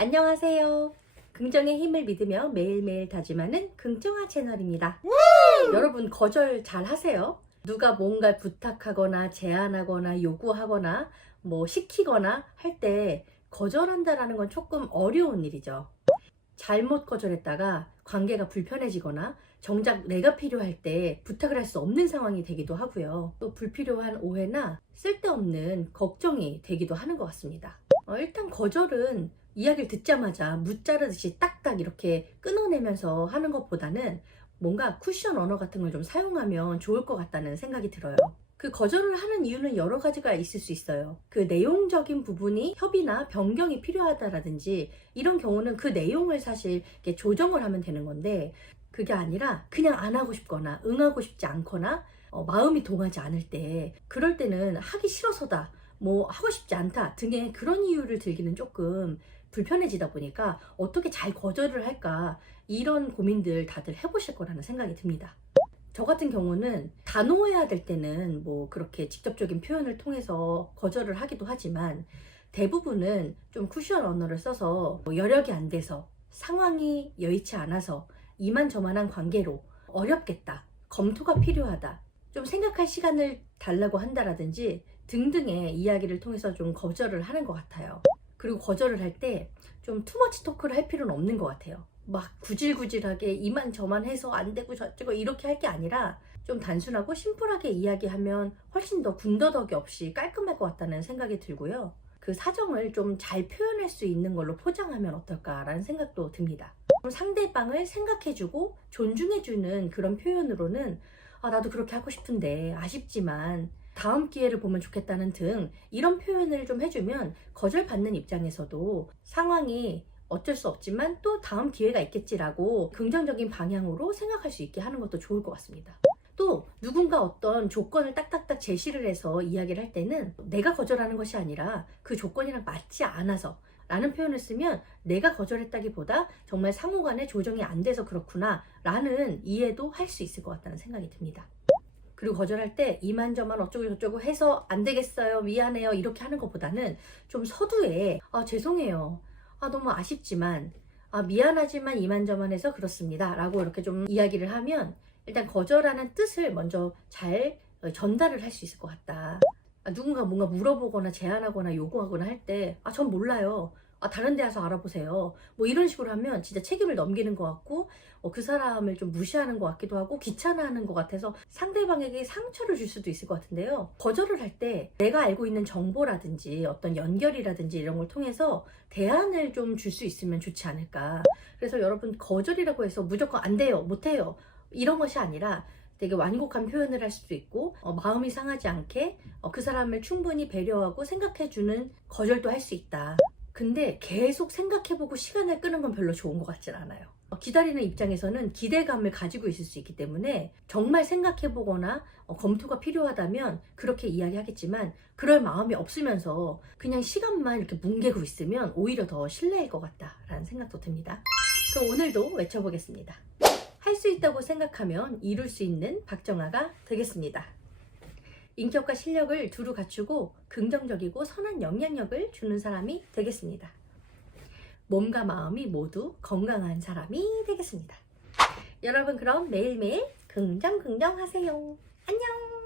안녕하세요. 긍정의 힘을 믿으며 매일매일 다짐하는 긍정화 채널입니다. 여러분 거절 잘 하세요? 누가 뭔가 부탁하거나 제안하거나 요구하거나 시키거나 할 때 거절한다라는 건 조금 어려운 일이죠. 잘못 거절했다가 관계가 불편해지거나 정작 내가 필요할 때 부탁을 할 수 없는 상황이 되기도 하고요. 또 불필요한 오해나 쓸데없는 걱정이 되기도 하는 것 같습니다. 일단 거절은 이야기를 듣자마자 무자르듯이 딱딱 이렇게 끊어내면서 하는 것보다는 뭔가 쿠션 언어 같은 걸 좀 사용하면 좋을 것 같다는 생각이 들어요. 그 거절을 하는 이유는 여러 가지가 있을 수 있어요. 그 내용적인 부분이 협의나 변경이 필요하다라든지 이런 경우는 그 내용을 사실 이렇게 조정을 하면 되는 건데, 그게 아니라 그냥 안 하고 싶거나 응하고 싶지 않거나 마음이 동하지 않을 때, 그럴 때는 하기 싫어서다, 하고 싶지 않다 등의 그런 이유를 들기는 조금 불편해지다 보니까 어떻게 잘 거절을 할까, 이런 고민들 다들 해보실 거라는 생각이 듭니다. 저 같은 경우는 단호해야 될 때는 그렇게 직접적인 표현을 통해서 거절을 하기도 하지만, 대부분은 좀 쿠션 언어를 써서 여력이 안 돼서, 상황이 여의치 않아서, 이만저만한 관계로 어렵겠다, 검토가 필요하다, 좀 생각할 시간을 달라고 한다라든지 등등의 이야기를 통해서 좀 거절을 하는 것 같아요. 그리고 거절을 할 때 좀 투머치 토크를 할 필요는 없는 것 같아요. 막 구질구질하게 이만저만 해서 안 되고 저쩌고 이렇게 할 게 아니라 좀 단순하고 심플하게 이야기하면 훨씬 더 군더더기 없이 깔끔할 것 같다는 생각이 들고요. 그 사정을 좀 잘 표현할 수 있는 걸로 포장하면 어떨까라는 생각도 듭니다. 상대방을 생각해주고 존중해주는 그런 표현으로는 나도 그렇게 하고 싶은데 아쉽지만 다음 기회를 보면 좋겠다는 등 이런 표현을 좀 해주면 거절받는 입장에서도 상황이 어쩔 수 없지만 또 다음 기회가 있겠지라고 긍정적인 방향으로 생각할 수 있게 하는 것도 좋을 것 같습니다. 또 누군가 어떤 조건을 딱딱딱 제시를 해서 이야기를 할 때는 내가 거절하는 것이 아니라 그 조건이랑 맞지 않아서 라는 표현을 쓰면 내가 거절했다기보다 정말 상호간에 조정이 안 돼서 그렇구나 라는 이해도 할 수 있을 것 같다는 생각이 듭니다. 그리고 거절할 때 이만저만 어쩌고 저쩌고 해서 안 되겠어요, 미안해요 이렇게 하는 것보다는 좀 서두에 죄송해요, 너무 아쉽지만 미안하지만 이만저만 해서 그렇습니다 라고 이렇게 좀 이야기를 하면 일단 거절하는 뜻을 먼저 잘 전달을 할 수 있을 것 같다. 누군가 뭔가 물어보거나 제안하거나 요구하거나 할 때 전 몰라요, 다른 데 가서 알아보세요, 이런 식으로 하면 진짜 책임을 넘기는 것 같고 그 사람을 좀 무시하는 것 같기도 하고 귀찮아하는 것 같아서 상대방에게 상처를 줄 수도 있을 것 같은데요. 거절을 할 때 내가 알고 있는 정보라든지 어떤 연결이라든지 이런 걸 통해서 대안을 좀 줄 수 있으면 좋지 않을까. 그래서 여러분 거절이라고 해서 무조건 안 돼요, 못해요 이런 것이 아니라 되게 완곡한 표현을 할 수도 있고 마음이 상하지 않게 그 사람을 충분히 배려하고 생각해주는 거절도 할 수 있다. 근데 계속 생각해보고 시간을 끄는 건 별로 좋은 것 같진 않아요. 기다리는 입장에서는 기대감을 가지고 있을 수 있기 때문에 정말 생각해보거나 검토가 필요하다면 그렇게 이야기하겠지만, 그럴 마음이 없으면서 그냥 시간만 이렇게 뭉개고 있으면 오히려 더 실례일 것 같다라는 생각도 듭니다. 그럼 오늘도 외쳐보겠습니다. 할 수 있다고 생각하면 이룰 수 있는 박정아가 되겠습니다. 인격과 실력을 두루 갖추고 긍정적이고 선한 영향력을 주는 사람이 되겠습니다. 몸과 마음이 모두 건강한 사람이 되겠습니다. 여러분 그럼 매일매일 긍정하세요. 안녕.